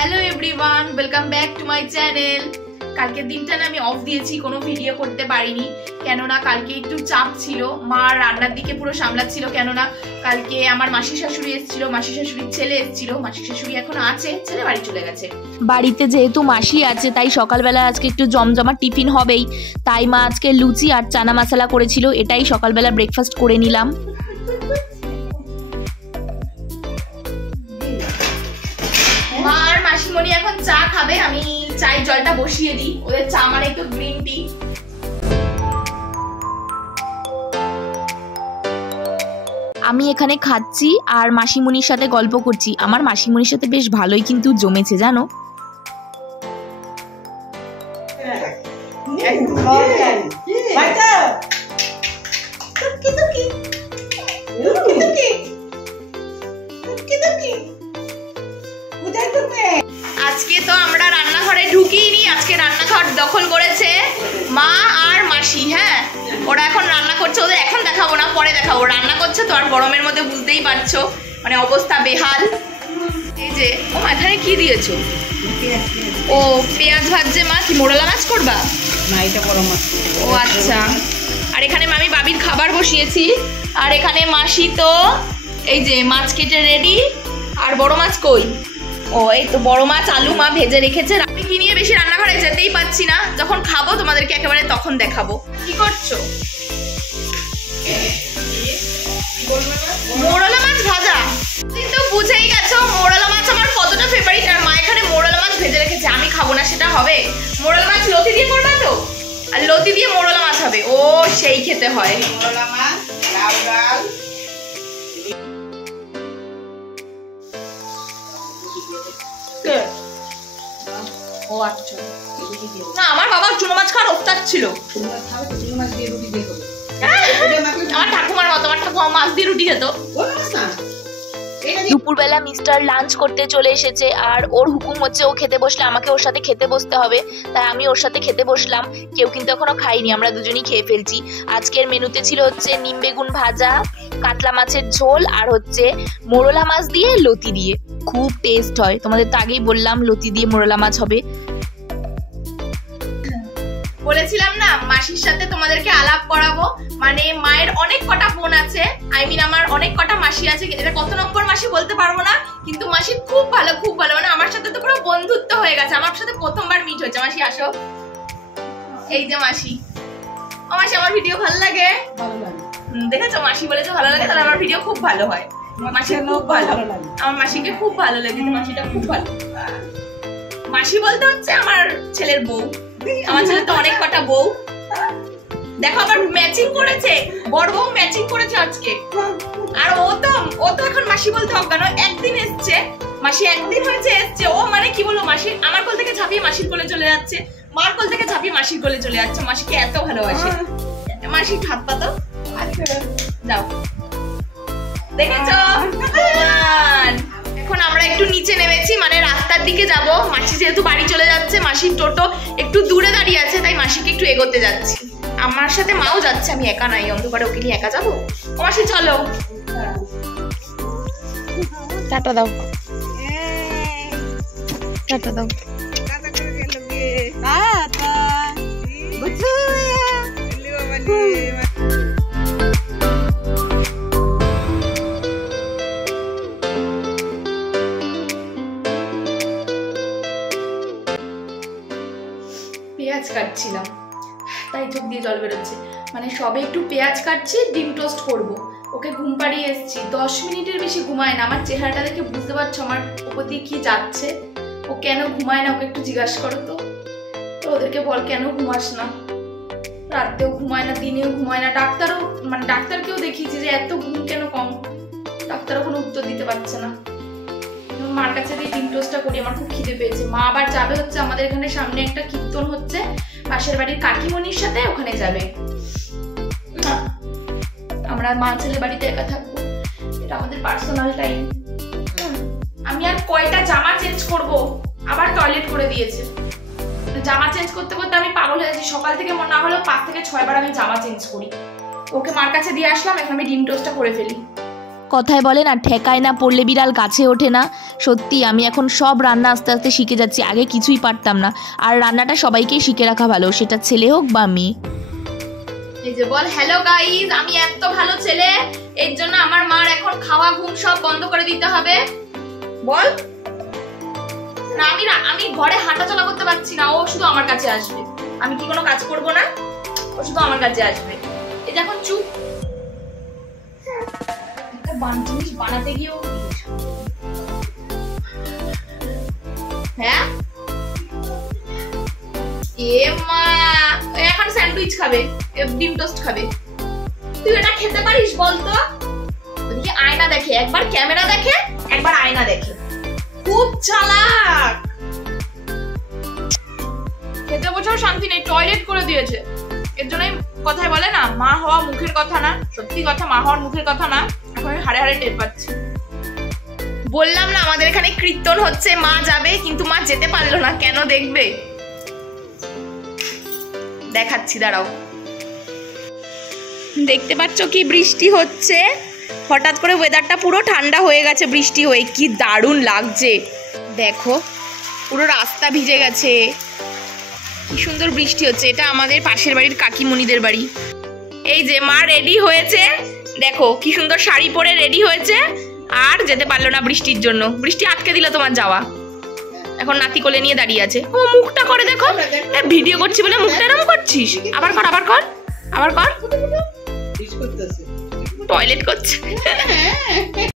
Hello everyone, welcome back to my channel. কালকের দিনটা না আমি অফ দিয়েছি, কোনো ভিডিও করতে পারিনি, কেননা কালকে একটু চাপ ছিল। মা রান্নার দিকে পুরো সামলাচ্ছিল, কেননা কালকে আমার মাসি শাশুড়ি এসেছিল, মাসি শাশুড়ির ছেলে এসেছিল। মাসি শাশুড়ি এখন আছে, ছেলে বাড়ি চলে গেছে। বাড়িতে যেহেতু মাসি আছে তাই সকালবেলা আজকে একটু জমজমা টিফিন হবেই, তাই মা আজকে লুচি আর চানা মশলা করেছিল, এটাই সকালবেলা ব্রেকফাস্ট করে নিলাম। মা আর মাসিমণি এখন চা খাবে, আমি চায়ের জলটা বসিয়ে দিই। ওদের চা মানে একটু গ্রিন টি। আমি এখানে খাচ্ছি আর মাসিমণির সাথে গল্প করছি। আমার মাসিমণির সাথে বেশ ভালোই কিন্তু জমেছে জানো। আজকে তো আমরা রান্নাঘরে ঢুকিনি, আজকে রান্নাঘর দখল করেছে মা আর মাসি। হ্যাঁ, ওরা এখন রান্না করছে, ওদের এখন দেখাবো না, পরে দেখাবো। রান্না করছে তো, আর গরমের মধ্যে বুঝতেই পারছো মানে অবস্থা বেহাল। এই যে ও মা এখানে কি দিয়েছো? ও পেঁয়াজ ভাজছে। মা কি মোরলা মাছ করবা? না, এটা বড় মাছ। ও আচ্ছা। আর এখানে আমি বাবির খাবার বসিয়েছি, আর এখানে মাসি তো এই যে মাছ কেটে রেডি। আর বড় মাছ কই? ও এই তো বড় মাছ আলু মা ভেজে রেখেছে। আমি কি নিয়ে বেশি রান্নাঘরে যেতেই পাচ্ছি না, যখন খাবো তোমাদেরকে একেবারে তখন দেখাবো। কি করছো? মোরলা মাছ ভাজা। কিন্তু বুঝেই গেছো মোরলা মাছ আমার কতটা ফেভারিট, আর মা এখানে মোরলা মাছ ভেজে রেখেছে। আমি খাবো না, সেটা হবে? মোরলা মাছ লতি দিয়ে করবা তো, আর লতি দিয়ে মোরলা মাছ হবে। ও সেই খেতে হয়। মোরলা মাছ লাল লাল। ও আচ্ছা। না আমার বাবা চুনো মাছ খাওয়ার ওস্তাদ ছিল। আমার ঠাকুমার মতো, আমার ঠাকুমা মাছ দিয়ে রুটি খেত। দুপুরবেলা মিস্টার লাঞ্চ করতে চলে এসেছে, আর ওর হুকুম হচ্ছে ও খেতে বসলে আমাকে ওর সাথে খেতে বসতে হবে, তাই আমি ওর সাথে খেতে বসলাম। কেউ কিন্তু এখনো খাইনি, আমরা দুজনেই খেয়ে ফেলছি। আজকের মেনুতে ছিল হচ্ছে নিম বেগুন ভাজা, কাতলা মাছের ঝোল, আর হচ্ছে মোরলা মাছ দিয়ে লতি দিয়ে। খুব টেস্ট হয়, তোমাদের তো আগেই বললাম লতি দিয়ে মোরলা মাছ হবে। বলেছিলাম না মাসির সাথে তোমাদেরকে আলাপ করাবো, মানে মায়ের অনেক কটা বোন আছে, আমার অনেক কটা মাসি আছে। এটা কত নম্বর মাসি বলতে পারবো না, কিন্তু মাসি খুব ভালো, খুব ভালো। মানে আমার সাথে তো পুরো বন্ধুত্ব হয়ে গেছে, আমার সাথে প্রথমবার মিট হয়েছে। মাসি আসো, এই যে মাসি। ও মাসি আমার ভিডিও ভালো লাগে? দেখেছো মাসি বলেছে ভালো লাগে, তাহলে আমার ভিডিও খুব ভালো হয়। মাসি খুব ভালো, আমার মাসিকে খুব ভালো লেগেছে, মাসিটা খুব ভালো। মাসি বলতে হচ্ছে আমার ছেলের বউ। আমার ছেলে তো অনেক কটা বউ, দেখো আবার ম্যাচিং করেছে, বড় বউ ম্যাচিং করেছে আজকে। আর ও তো এখন মাসি বলতে অজ্ঞান। একদিন এসছে মাসি, একদিন হয়েছে এসছে, ও মানে কি বলবো, মাসি আমার কোল থেকে ঝাঁপিয়ে মাসির কোলে চলে যাচ্ছে, মার কোল থেকে ঝাঁপিয়ে মাসির কোলে চলে যাচ্ছে। মাসিকে এত ভালোবাসে। মাসি হাত পাতো, যাও। দেখেছো? এখন আমরা একটু নিচে নেমেছি, মানে রাস্তার দিকে যাব। মাসি যেহেতু বাড়ি চলে যাচ্ছে, মাসির টোটো একটু দূরে দাঁড়িয়ে আছে, তাই মাসিকে একটু এগোতে যাচ্ছি। আমার সাথে মাও যাচ্ছে, আমি একা নাই, অন্ধকারে ওকে নিয়ে একা যাবো? ও মাসি চলো, টাটা দাও, টাটা দাও। পেঁয়াজ কাটছিলাম, তাই চোখ দিয়ে জল বেরোচ্ছে। মানে সবে একটু পেঁয়াজ কাটছি, ডিম টোস্ট করবো। ওকে ঘুম পাড়িয়ে এসেছি, 10 মিনিটের বেশি ঘুমায় না। আমার চেহারাটা দেখে বুঝতে পারছো আমার ওপর দিয়ে কি যাচ্ছে। ও কেন ঘুমায় না, ওকে একটু জিজ্ঞাসা করো তো। তো ওদেরকে বল কেন ঘুমাস না, রাতেও ঘুমায় না, দিনেও ঘুমায় না। ডাক্তারকেও দেখিয়েছি যে এত ঘুম কেন কম, ডাক্তারও কোনো উত্তর দিতে পারছে না। মার কাছে দিয়ে ডিম টোস্টটা করি, আমার খুব খিদে পেয়েছে। মা আবার যাবে হচ্ছে আমাদের এখানে সামনে একটা কীর্তন হচ্ছে, পাশের বাড়ির কাকিমণির সাথে, ওখানে যাবে। আমরা মা ছেলে বাড়িতে একা থাকবো, এটা আমাদের পার্সোনাল টাইম। আমি আর কয়টা জামা চেঞ্জ করব, আবার টয়লেট করে দিয়েছে। জামা চেঞ্জ করতে করতে আমি পাগল হয়ে যাচ্ছি। সকাল থেকে না হলেও 5 থেকে 6 বার আমি জামা চেঞ্জ করি। ওকে মার কাছে দিয়ে আসলাম, এখন আমি ডিম টোস্টটা করে ফেলি। কথায় বলে না, ঠেকায় না পড়লে বিড়াল গাছে ওঠে না। সত্যি আমি এখন সব রান্না আস্তে আস্তে শিখে যাচ্ছি, আগে কিছুই পারতাম না। আর রান্নাটা সবাইকেই শিখে রাখা ভালো, সেটা ছেলে হোক বা মেয়ে। এই যে বল হ্যালো গাইস, আমি এত ভালো ছেলে, এর জন্য আমার মার এখন খাওয়া ঘুম সব বন্ধ করে দিতে হবে। বল না, আমি ঘরে হাঁটাচলা করতে পারছি না, ও শুধু আমার কাছে আসবে। আমি কি কোনো কাজ করব না, ও শুধু আমার কাছে আসবে। এই যে এখন চুপ, একটা জিনিস বানাতে গিয়েও হ্যাঁ এ মা এখন স্যান্ডউইচ খাবে, ডিম টোস্ট খাবে। তুই এটা খেতে পারিস বলতো? ওদিকে আয়না দেখে, একবার ক্যামেরা দেখে, একবার আয়না দেখে, খুব চালাক। খেতে বসেও শান্তি নেই, টয়লেট করে দিয়েছে। এর জন্যই কথায় বলে না, মা হওয়া মুখের কথা না, সত্যি কথা, মা হওয়ার মুখের কথা না। এখন আমি হাড়ে হাড়ে টের পাচ্ছি। বললাম না আমাদের এখানে কীর্তন হচ্ছে, মা যাবে, কিন্তু মা যেতে পারলো না। কেন দেখবে? দেখাচ্ছি, দাঁড়াও। দেখতে পাচ্ছ কি বৃষ্টি হচ্ছে? হঠাৎ করে ওয়েদারটা পুরো ঠান্ডা হয়ে গেছে বৃষ্টি হয়ে, কি দারুণ লাগছে। দেখো পুরো রাস্তা ভিজে গেছে, কি সুন্দর বৃষ্টি হচ্ছে। এটা আমাদের পাশের বাড়ির কাকিমণিদের বাড়ি। এই যে মা রেডি হয়েছে, দেখো কি সুন্দর শাড়ি পরে রেডি হয়েছে, আর যেতে পারলো না বৃষ্টির জন্য। বৃষ্টি আটকে দিল তোমার যাওয়া। এখন নাতি কোলে নিয়ে দাঁড়িয়ে আছে। ও মুখটা করে দেখো, ভিডিও করছি বলে মুখটা এরকম করছিস। আবার কর, আবার কর, আবার কর। টয়লেট করছে।